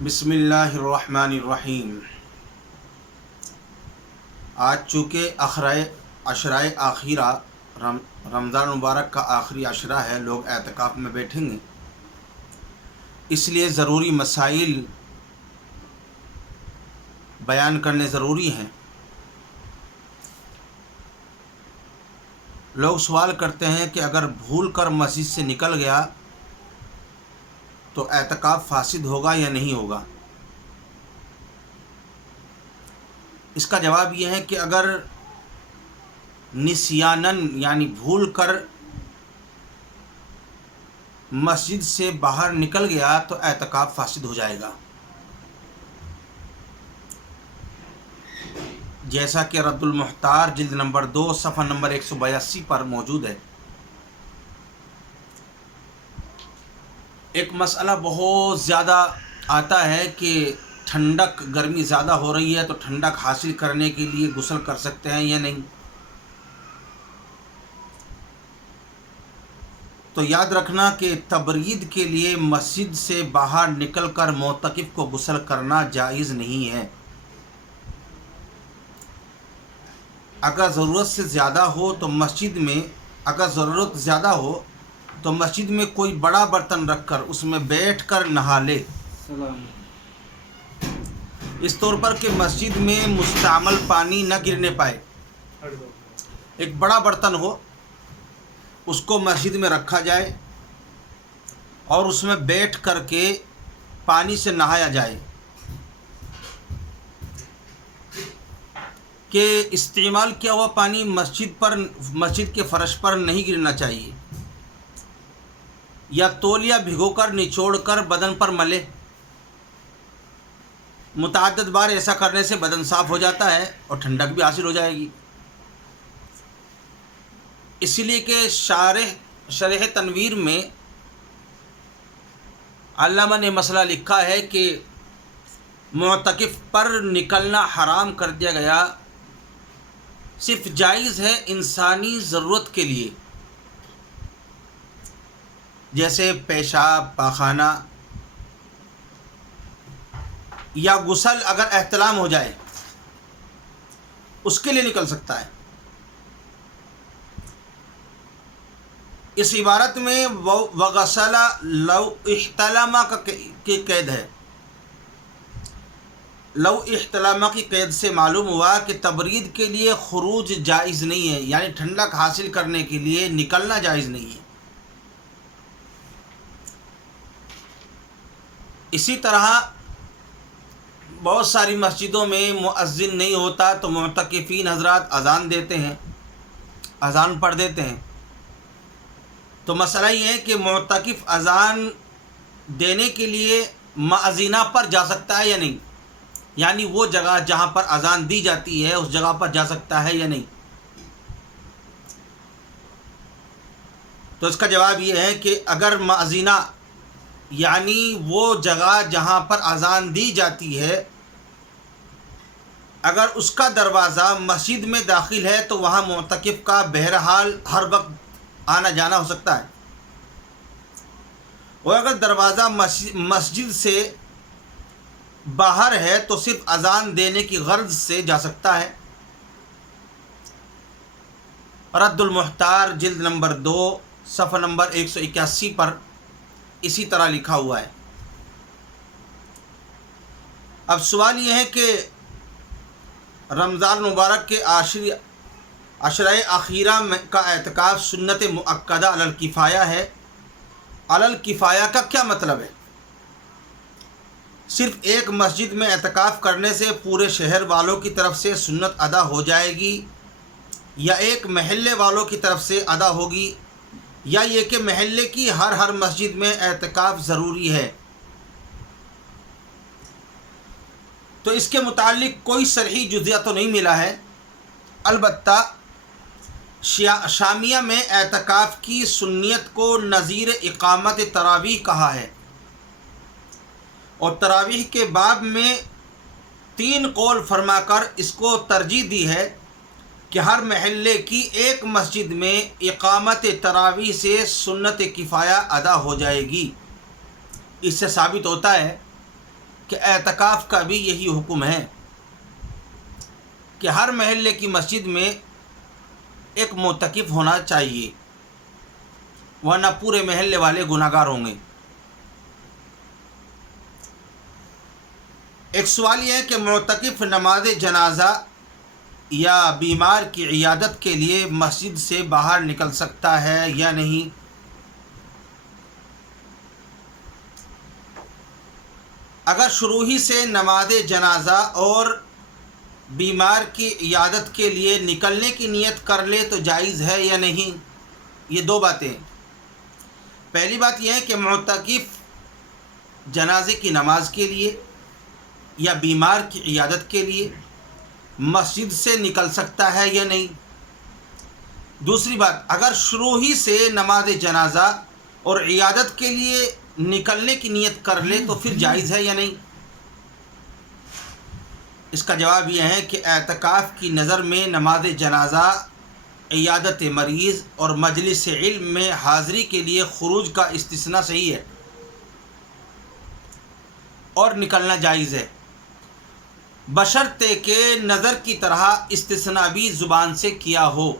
بسم اللہ الرحمن الرحیم۔ آج چونکہ عشرۂ آخرہ رمضان مبارک کا آخری عشرہ ہے، لوگ اعتکاف میں بیٹھیں گے، اس لیے ضروری مسائل بیان کرنے ضروری ہیں۔ لوگ سوال کرتے ہیں کہ اگر بھول کر مسجد سے نکل گیا تو اعتکاف فاسد ہوگا یا نہیں ہوگا؟ اس کا جواب یہ ہے کہ اگر نسیانن یعنی بھول کر مسجد سے باہر نکل گیا تو اعتکاف فاسد ہو جائے گا، جیسا کہ رد المحتار جلد نمبر 2 صفحہ نمبر 182 پر موجود ہے۔ ایک مسئلہ بہت زیادہ آتا ہے کہ ٹھنڈک، گرمی زیادہ ہو رہی ہے تو ٹھنڈک حاصل کرنے کے لیے غسل کر سکتے ہیں یا نہیں؟ تو یاد رکھنا کہ تبرید کے لیے مسجد سے باہر نکل کر معتکف کو غسل کرنا جائز نہیں ہے۔ اگر ضرورت سے زیادہ ہو تو مسجد میں کوئی بڑا برتن رکھ کر اس میں بیٹھ کر نہا لے، اس طور پر کہ مسجد میں مستعمل پانی نہ گرنے پائے۔ ایک بڑا برتن ہو، اس کو مسجد میں رکھا جائے اور اس میں بیٹھ کر کے پانی سے نہایا جائے کہ استعمال کیا ہوا پانی مسجد کے فرش پر نہیں گرنا چاہیے، یا تولیہ بھگو کر نچوڑ کر بدن پر ملے۔ متعدد بار ایسا کرنے سے بدن صاف ہو جاتا ہے اور ٹھنڈک بھی حاصل ہو جائے گی۔ اسی لیے کہ شرح تنویر میں علامہ نے مسئلہ لکھا ہے کہ معتکف پر نکلنا حرام کر دیا گیا، صرف جائز ہے انسانی ضرورت کے لیے، جیسے پیشاب، پاخانہ یا غسل اگر احتلام ہو جائے اس کے لیے نکل سکتا ہے۔ اس عبارت میں وغسل لو احتلم کی قید ہے۔ لو احتلام کی قید سے معلوم ہوا کہ تبرید کے لیے خروج جائز نہیں ہے، یعنی ٹھنڈک حاصل کرنے کے لیے نکلنا جائز نہیں ہے۔ اسی طرح بہت ساری مسجدوں میں مؤذن نہیں ہوتا تو معتکفین حضرات اذان دیتے ہیں، اذان پڑھ دیتے ہیں۔ تو مسئلہ یہ ہے کہ معتکف اذان دینے کے لیے مؤذنہ پر جا سکتا ہے یا نہیں، یعنی وہ جگہ جہاں پر اذان دی جاتی ہے اس جگہ پر جا سکتا ہے یا نہیں؟ تو اس کا جواب یہ ہے کہ اگر مؤذنہ یعنی وہ جگہ جہاں پر اذان دی جاتی ہے، اگر اس کا دروازہ مسجد میں داخل ہے تو وہاں معتکف کا بہرحال ہر وقت آنا جانا ہو سکتا ہے، اور اگر دروازہ مسجد سے باہر ہے تو صرف اذان دینے کی غرض سے جا سکتا ہے۔ رد المحتار جلد نمبر 2 صفحہ نمبر 181 پر اسی طرح لکھا ہوا ہے۔ اب سوال یہ ہے کہ رمضان مبارک کے عشرۂ اخیرہ کا اعتکاف سنت مؤکدہ علی الکفایہ ہے۔ علی الکفایہ کا کیا مطلب ہے؟ صرف ایک مسجد میں اعتکاف کرنے سے پورے شہر والوں کی طرف سے سنت ادا ہو جائے گی، یا ایک محلے والوں کی طرف سے ادا ہوگی، یا یہ کہ محلے کی ہر مسجد میں اعتکاف ضروری ہے؟ تو اس کے متعلق کوئی صریح جزیہ تو نہیں ملا ہے، البتہ شامیہ میں اعتکاف کی سنیت کو نظیر اقامت تراویح کہا ہے، اور تراویح کے باب میں 3 قول فرما کر اس کو ترجیح دی ہے کہ ہر محلے کی ایک مسجد میں اقامت تراویح سے سنت کفایہ ادا ہو جائے گی۔ اس سے ثابت ہوتا ہے کہ اعتکاف کا بھی یہی حکم ہے کہ ہر محلے کی مسجد میں ایک معتکف ہونا چاہیے، ورنہ پورے محلے والے گناہ گار ہوں گے۔ ایک سوال یہ ہے کہ معتکف نماز جنازہ یا بیمار کی عیادت کے لیے مسجد سے باہر نکل سکتا ہے یا نہیں؟ اگر شروع ہی سے نماز جنازہ اور بیمار کی عیادت کے لیے نکلنے کی نیت کر لے تو جائز ہے یا نہیں؟ یہ دو باتیں ہیں۔ پہلی بات یہ ہے کہ معتکف جنازے کی نماز کے لیے یا بیمار کی عیادت کے لیے مسجد سے نکل سکتا ہے یا نہیں۔ دوسری بات، اگر شروع ہی سے نماز جنازہ اور عیادت کے لیے نکلنے کی نیت کر لے تو پھر جائز ہے یا نہیں؟ اس کا جواب یہ ہے کہ اعتکاف کی نظر میں نماز جنازہ، عیادت مریض اور مجلس علم میں حاضری کے لیے خروج کا استثناء صحیح ہے اور نکلنا جائز ہے، بشرطے کہ نظر کی طرح استثناء بھی زبان سے کیا ہو،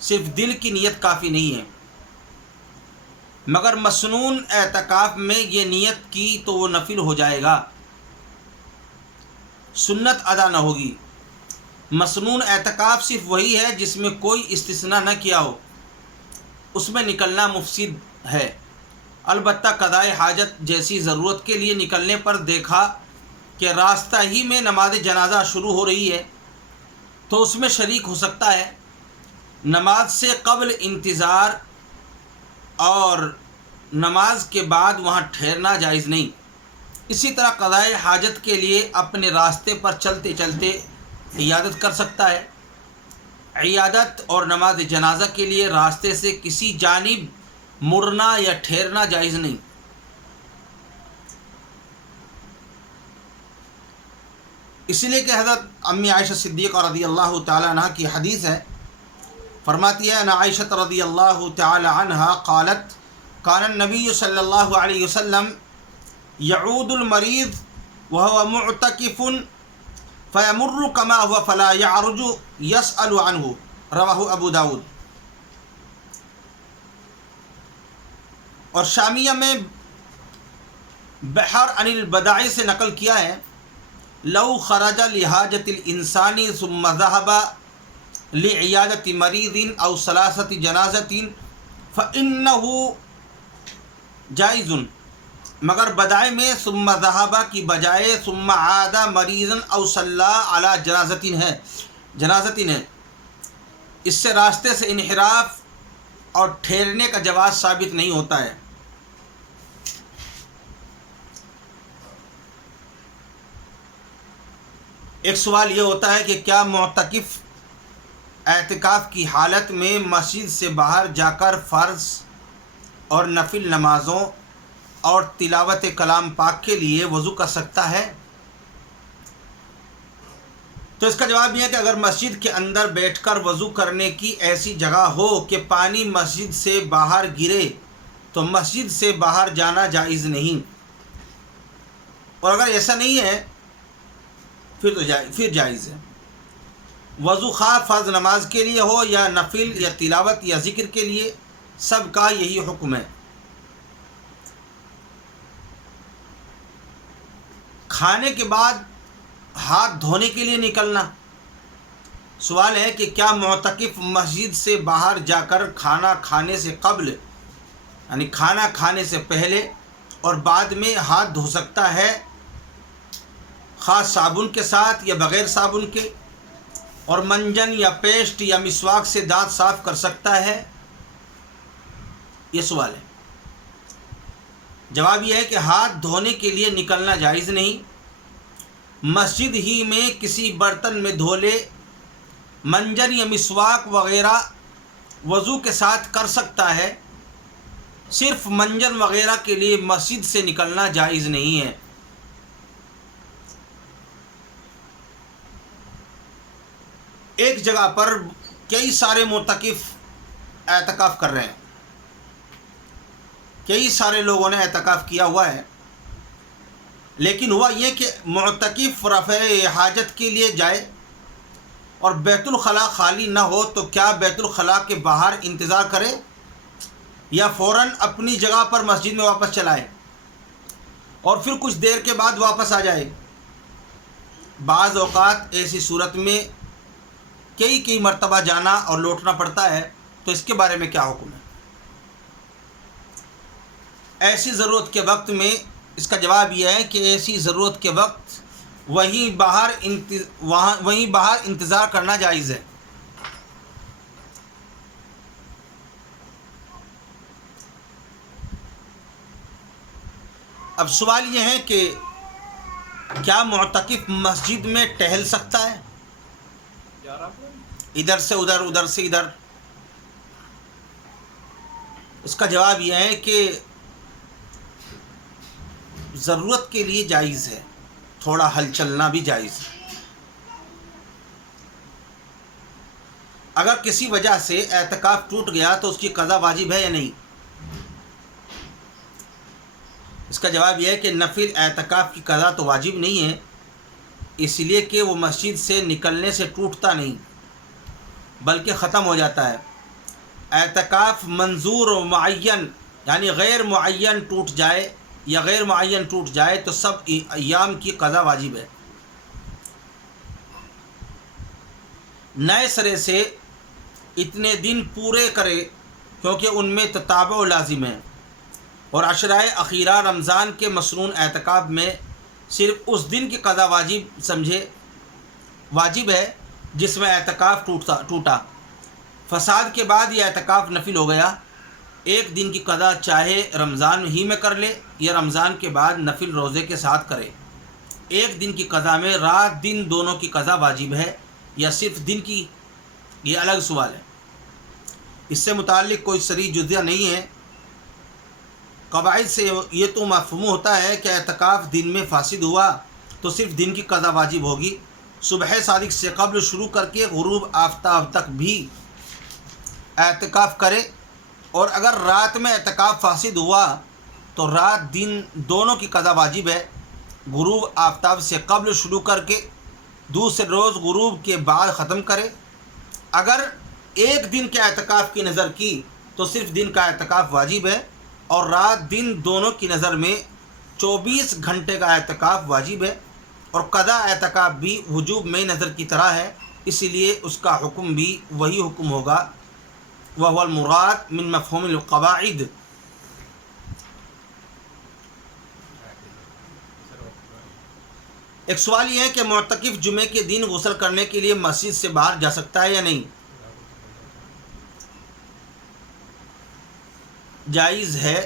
صرف دل کی نیت کافی نہیں ہے۔ مگر مسنون اعتکاف میں یہ نیت کی تو وہ نفل ہو جائے گا، سنت ادا نہ ہوگی۔ مسنون اعتکاف صرف وہی ہے جس میں کوئی استثناء نہ کیا ہو، اس میں نکلنا مفسد ہے۔ البتہ قضائے حاجت جیسی ضرورت کے لیے نکلنے پر دیکھا کہ راستہ ہی میں نماز جنازہ شروع ہو رہی ہے تو اس میں شریک ہو سکتا ہے۔ نماز سے قبل انتظار اور نماز کے بعد وہاں ٹھہرنا جائز نہیں۔ اسی طرح قضائے حاجت کے لیے اپنے راستے پر چلتے چلتے عیادت کر سکتا ہے۔ عیادت اور نماز جنازہ کے لیے راستے سے کسی جانب مڑنا یا ٹھہرنا جائز نہیں۔ اس لیے کہ حضرت امی عائشہ صدیقہ رضی اللہ تعالی عنہ کی حدیث ہے، فرماتی ہے: انا عائشہ رضی اللہ تعالی عنہا قالت کان النبی صلی اللہ علیہ وسلم یعود المریض وهو معتکف فیمر کما هو فلا یعرج یسأل عنہ، رواہ ابو داود۔ اور شامیہ میں بحر عن البداعی سے نقل کیا ہے: لو خرج لحاجت الانسان ثم ذهب لعیادت مریض او ثلاثة جنازۃ فإنه جائز، مگر بدائے میں ثم ذهب کی بجائے ثم عاد مریضا او صلی علی جنازۃ ہے۔ اس سے راستے سے انحراف اور ٹھہرنے کا جواز ثابت نہیں ہوتا ہے۔ ایک سوال یہ ہوتا ہے کہ کیا معتکف اعتکاف کی حالت میں مسجد سے باہر جا کر فرض اور نفل نمازوں اور تلاوت کلام پاک کے لیے وضو کر سکتا ہے؟ تو اس کا جواب یہ ہے کہ اگر مسجد کے اندر بیٹھ کر وضو کرنے کی ایسی جگہ ہو کہ پانی مسجد سے باہر گرے تو مسجد سے باہر جانا جائز نہیں، اور اگر ایسا نہیں ہے پھر جائز ہے۔ وضو خواہ فرض نماز کے لیے ہو یا نفل یا تلاوت یا ذکر کے لیے، سب کا یہی حکم ہے۔ کھانے کے بعد ہاتھ دھونے کے لیے نکلنا، سوال ہے کہ کیا معتکف مسجد سے باہر جا کر کھانا کھانے سے قبل، یعنی کھانا کھانے سے پہلے اور بعد میں ہاتھ دھو سکتا ہے، خاص صابن کے ساتھ یا بغیر صابن کے، اور منجن یا پیسٹ یا مسواک سے دانت صاف کر سکتا ہے؟ یہ سوال ہے۔ جواب یہ ہے کہ ہاتھ دھونے کے لیے نکلنا جائز نہیں، مسجد ہی میں کسی برتن میں دھو لے، منجن یا مسواک وغیرہ وضو کے ساتھ کر سکتا ہے، صرف منجن وغیرہ کے لیے مسجد سے نکلنا جائز نہیں ہے۔ ایک جگہ پر کئی سارے معتکف اعتکاف کر رہے ہیں، کئی سارے لوگوں نے اعتکاف کیا ہوا ہے، لیکن ہوا یہ کہ معتکف رفع حاجت کے لیے جائے اور بیت الخلاء خالی نہ ہو تو کیا بیت الخلاء کے باہر انتظار کرے یا فوراً اپنی جگہ پر مسجد میں واپس چلائے اور پھر کچھ دیر کے بعد واپس آ جائے؟ بعض اوقات ایسی صورت میں کئی مرتبہ جانا اور لوٹنا پڑتا ہے، تو اس کے بارے میں کیا حکم ہے؟ ایسی ضرورت کے وقت میں اس کا جواب یہ ہے کہ ایسی ضرورت کے وقت وہیں باہر انتظار کرنا جائز ہے۔ اب سوال یہ ہے کہ کیا معتکف مسجد میں ٹہل سکتا ہے، ادھر سے ادھر ادھر سے ادھر؟ اس کا جواب یہ ہے کہ ضرورت کے لیے جائز ہے، تھوڑا ہل چلنا بھی جائز ہے۔ اگر کسی وجہ سے اعتکاف ٹوٹ گیا تو اس کی قضا واجب ہے یا نہیں؟ اس کا جواب یہ ہے کہ نفل اعتکاف کی قضا تو واجب نہیں ہے، اس لیے کہ وہ مسجد سے نکلنے سے ٹوٹتا نہیں بلکہ ختم ہو جاتا ہے۔ اعتکاف منظور و معین یعنی غیر معین ٹوٹ جائے یا غیر معین ٹوٹ جائے تو سب ایام کی قضا واجب ہے۔ نئے سرے سے اتنے دن پورے کرے کیونکہ ان میں تتابع لازم ہے، اور عشرۂ اخیرہ رمضان کے مسنون اعتکاف میں صرف اس دن کی قضا واجب ہے جس میں اعتکاف ٹوٹا۔ فساد کے بعد یہ اعتکاف نفل ہو گیا، ایک دن کی قضا چاہے رمضان ہی میں کر لے یا رمضان کے بعد نفل روزے کے ساتھ کرے۔ ایک دن کی قضا میں رات دن دونوں کی قضا واجب ہے یا صرف دن کی، یہ الگ سوال ہے، اس سے متعلق کوئی صریح جزیہ نہیں ہے۔ قواعد سے یہ تو مفہوم ہوتا ہے کہ اعتکاف دن میں فاسد ہوا تو صرف دن کی قضا واجب ہوگی، صبح صادق سے قبل شروع کر کے غروب آفتاب تک بھی اعتکاف کرے، اور اگر رات میں اعتکاف فاسد ہوا تو رات دن دونوں کی قضا واجب ہے، غروب آفتاب سے قبل شروع کر کے دوسرے روز غروب کے بعد ختم کرے۔ اگر ایک دن کے اعتکاف کی نظر کی تو صرف دن کا اعتکاف واجب ہے، اور رات دن دونوں کی نظر میں 24 گھنٹے کا اعتکاف واجب ہے، اور قضا اعتکاف بھی وجوب میں نظر کی طرح ہے، اسی لیے اس کا حکم بھی وہی حکم ہوگا، وهو المراد من مفہوم القواعد۔ ایک سوال یہ ہے کہ معتکف جمعے کے دن غسل کرنے کے لیے مسجد سے باہر جا سکتا ہے یا نہیں؟ جائز ہے،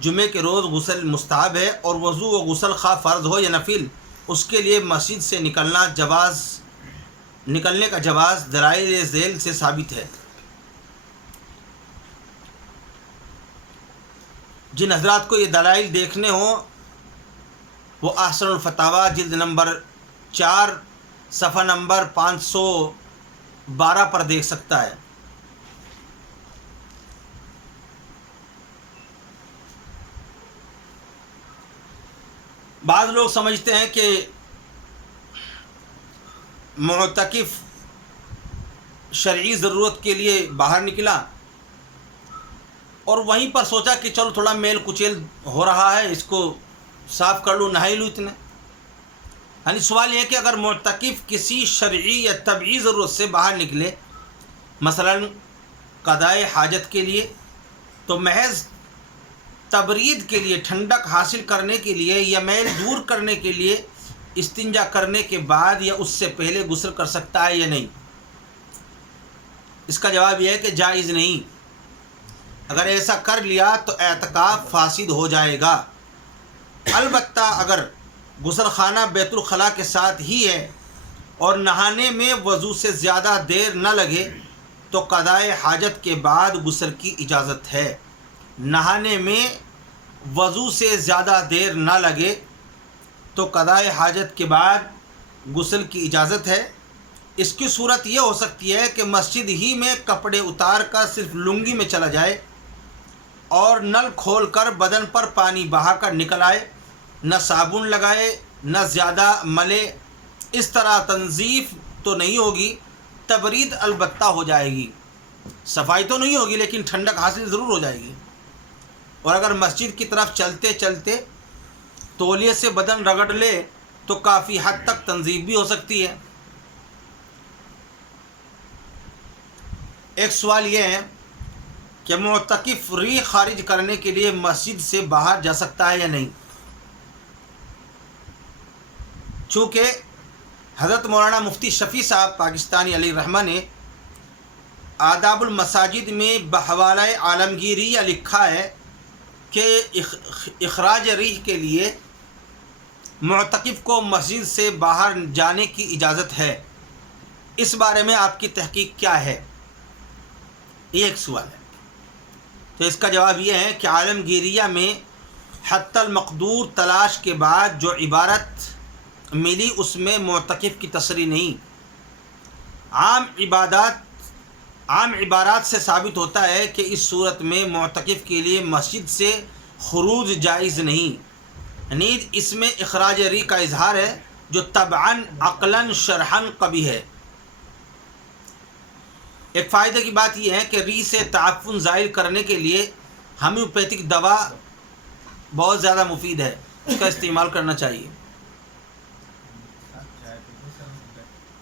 جمعے کے روز غسل مستحب ہے، اور وضو و غسل خواہ فرض ہو یا نفل، اس کے لیے مسجد سے نکلنے کا جواز دلائل ذیل سے ثابت ہے۔ جن حضرات کو یہ دلائل دیکھنے ہوں وہ احسن الفتاویٰ جلد نمبر 4 صفحہ نمبر 512 پر دیکھ سکتا ہے۔ بعض لوگ سمجھتے ہیں کہ معتکف شرعی ضرورت کے لیے باہر نکلا اور وہیں پر سوچا کہ چلو تھوڑا میل کچیل ہو رہا ہے، اس کو صاف کر لوں، نہا لوں اتنے۔ یعنی سوال یہ ہے کہ اگر معتکف کسی شرعی یا طبعی ضرورت سے باہر نکلے، مثلا قضائے حاجت کے لیے، تو محض تبرید کے لیے، ٹھنڈک حاصل کرنے کے لیے یا میل دور کرنے کے لیے استنجا کرنے کے بعد یا اس سے پہلے غسل کر سکتا ہے یا نہیں؟ اس کا جواب یہ ہے کہ جائز نہیں۔ اگر ایسا کر لیا تو اعتکاف فاسد ہو جائے گا۔ البتہ اگر غسل خانہ بیت الخلاء کے ساتھ ہی ہے اور نہانے میں وضو سے زیادہ دیر نہ لگے تو قضائے حاجت کے بعد غسل کی اجازت ہے۔ نہانے میں وضو سے زیادہ دیر نہ لگے تو قضائے حاجت کے بعد غسل کی اجازت ہے۔ اس کی صورت یہ ہو سکتی ہے کہ مسجد ہی میں کپڑے اتار کر صرف لنگی میں چلا جائے اور نل کھول کر بدن پر پانی بہا کر نکل آئے، نہ صابن لگائے نہ زیادہ ملے، اس طرح تنظیف تو نہیں ہوگی، تبرید البتہ ہو جائے گی، صفائی تو نہیں ہوگی لیکن ٹھنڈک حاصل ضرور ہو جائے گی۔ اور اگر مسجد کی طرف چلتے چلتے تولیے سے بدن رگڑ لے تو کافی حد تک تنظیف بھی ہو سکتی ہے۔ ایک سوال یہ ہے کہ معتکف ریح خارج کرنے کے لیے مسجد سے باہر جا سکتا ہے یا نہیں؟ چونکہ حضرت مولانا مفتی شفیع صاحب پاکستانی علیہ الرحمہ نے آداب المساجد میں بحوالہ عالمگیریہ لکھا ہے کہ اخراج ریح کے لیے معتکف کو مسجد سے باہر جانے کی اجازت ہے۔ اس بارے میں آپ کی تحقیق کیا ہے؟ یہ ایک سوال ہے۔ تو اس کا جواب یہ ہے کہ عالمگیریہ میں حتی المقدور تلاش کے بعد جو عبارت ملی اس میں معتکف کی تصریح نہیں، عام عبارات سے ثابت ہوتا ہے کہ اس صورت میں معتکف کے لیے مسجد سے خروج جائز نہیں، نیز اس میں اخراج ریح کا اظہار ہے جو طبعاً عقلاً شرحاً قبیح ہے۔ ایک فائدے کی بات یہ ہے کہ ریح سے تعفن ظاہر کرنے کے لیے ہومیوپیتھک دوا بہت زیادہ مفید ہے، اس کا استعمال کرنا چاہیے۔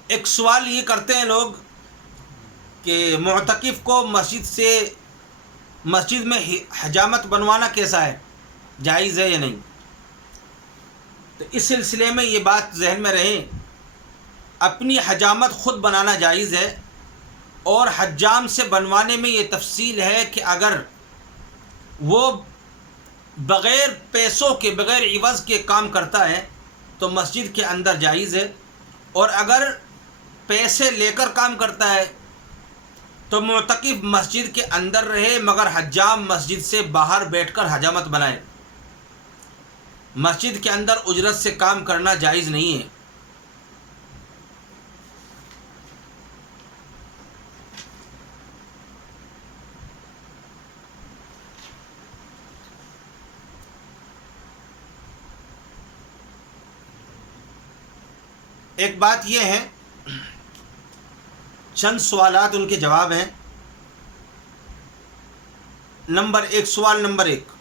ایک سوال یہ کرتے ہیں لوگ کہ معتکف کو مسجد میں حجامت بنوانا کیسا ہے، جائز ہے یا نہیں؟ تو اس سلسلے میں یہ بات ذہن میں رہے، اپنی حجامت خود بنانا جائز ہے، اور حجام سے بنوانے میں یہ تفصیل ہے کہ اگر وہ بغیر پیسوں کے، بغیر عوض کے کام کرتا ہے تو مسجد کے اندر جائز ہے، اور اگر پیسے لے کر کام کرتا ہے تو معتکف مسجد کے اندر رہے مگر حجام مسجد سے باہر بیٹھ کر حجامت بنائے۔ مسجد کے اندر اجرت سے کام کرنا جائز نہیں ہے۔ ایک بات یہ ہے، چند سوالات ان کے جواب ہیں۔ سوال نمبر 1،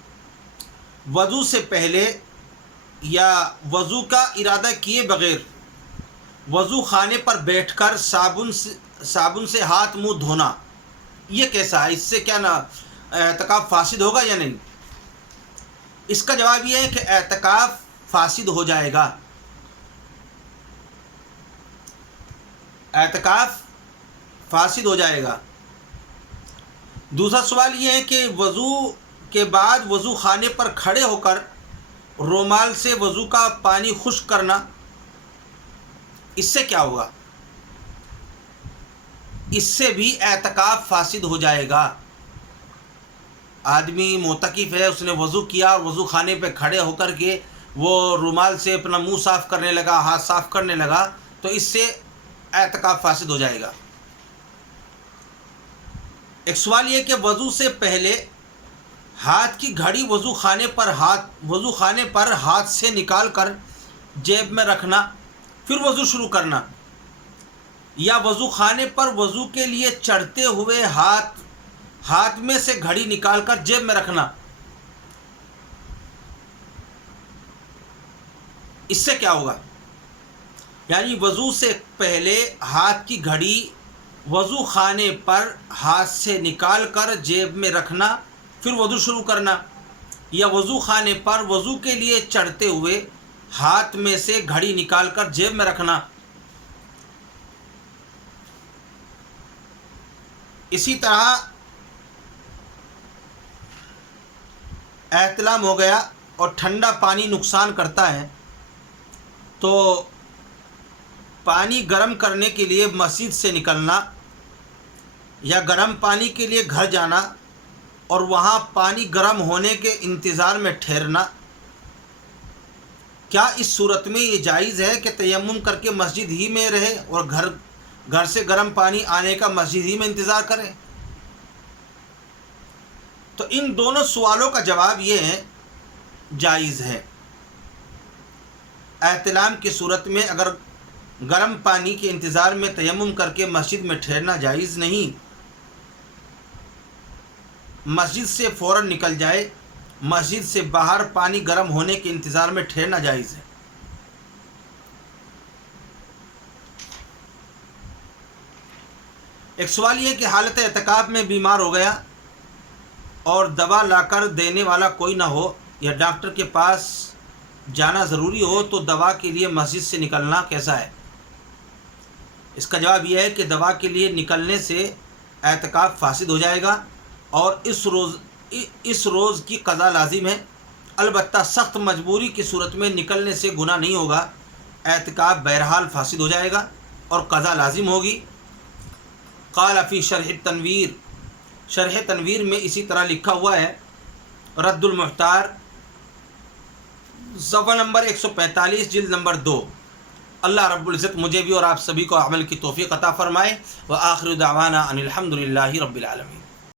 وضو سے پہلے یا وضو کا ارادہ کیے بغیر وضو خانے پر بیٹھ کر صابن سے ہاتھ منہ دھونا یہ کیسا ہے؟ اس سے کیا اعتکاف فاسد ہوگا یا نہیں؟ اس کا جواب یہ ہے کہ اعتکاف فاسد ہو جائے گا، اعتکاف فاسد ہو جائے گا۔ دوسرا سوال یہ ہے کہ وضو کے بعد وضو خانے پر کھڑے ہو کر رومال سے وضو کا پانی خشک کرنا، اس سے کیا ہوگا؟ اس سے بھی اعتکاف فاسد ہو جائے گا۔ آدمی معتکف ہے، اس نے وضو کیا اور وضو خانے پہ کھڑے ہو کر کے وہ رومال سے اپنا منہ صاف کرنے لگا، ہاتھ صاف کرنے لگا، تو اس سے اعتکاف فاسد ہو جائے گا۔ ایک سوال یہ کہ وضو سے پہلے ہاتھ کی گھڑی وضو خانے پر ہاتھ سے نکال کر جیب میں رکھنا پھر وضو شروع کرنا، یا وضو خانے پر وضو کے لیے چڑھتے ہوئے ہاتھ میں سے گھڑی نکال کر جیب میں رکھنا، اس سے کیا ہوگا؟ یعنی وضو سے پہلے ہاتھ کی گھڑی وضو خانے پر ہاتھ سے نکال کر جیب میں رکھنا پھر وضو شروع کرنا، یا وضو خانے پر وضو کے لیے چڑھتے ہوئے ہاتھ میں سے گھڑی نکال کر جیب میں رکھنا۔ اسی طرح احتلام ہو گیا اور ٹھنڈا پانی نقصان کرتا ہے تو پانی گرم کرنے کے لیے مسجد سے نکلنا یا گرم پانی کے لیے گھر جانا اور وہاں پانی گرم ہونے کے انتظار میں ٹھہرنا، کیا اس صورت میں یہ جائز ہے کہ تیمم کر کے مسجد ہی میں رہے اور گھر سے گرم پانی آنے کا مسجد ہی میں انتظار کرے؟ تو ان دونوں سوالوں کا جواب یہ ہے، جائز ہے۔ احتلام کی صورت میں اگر گرم پانی کے انتظار میں تیمم کر کے مسجد میں ٹھہرنا جائز نہیں، مسجد سے فوراً نکل جائے، مسجد سے باہر پانی گرم ہونے کے انتظار میں ٹھہرنا جائز ہے۔ ایک سوال یہ کہ حالت اعتکاف میں بیمار ہو گیا اور دوا لا کر دینے والا کوئی نہ ہو یا ڈاکٹر کے پاس جانا ضروری ہو تو دوا کے لیے مسجد سے نکلنا کیسا ہے؟ اس کا جواب یہ ہے کہ دوا کے لیے نکلنے سے اعتکاف فاسد ہو جائے گا اور اس روز کی قضا لازم ہے۔ البتہ سخت مجبوری کی صورت میں نکلنے سے گناہ نہیں ہوگا، اعتکاف بہرحال فاسد ہو جائے گا اور قضا لازم ہوگی۔ قال فی شرح تنویر میں اسی طرح لکھا ہوا ہے، رد المحتار صفحہ نمبر 145 جلد نمبر 2۔ اللہ رب العزت مجھے بھی اور آپ سبھی کو عمل کی توفیق عطا فرمائے۔ وآخر دعوانا ان الحمد للہ رب العالمین۔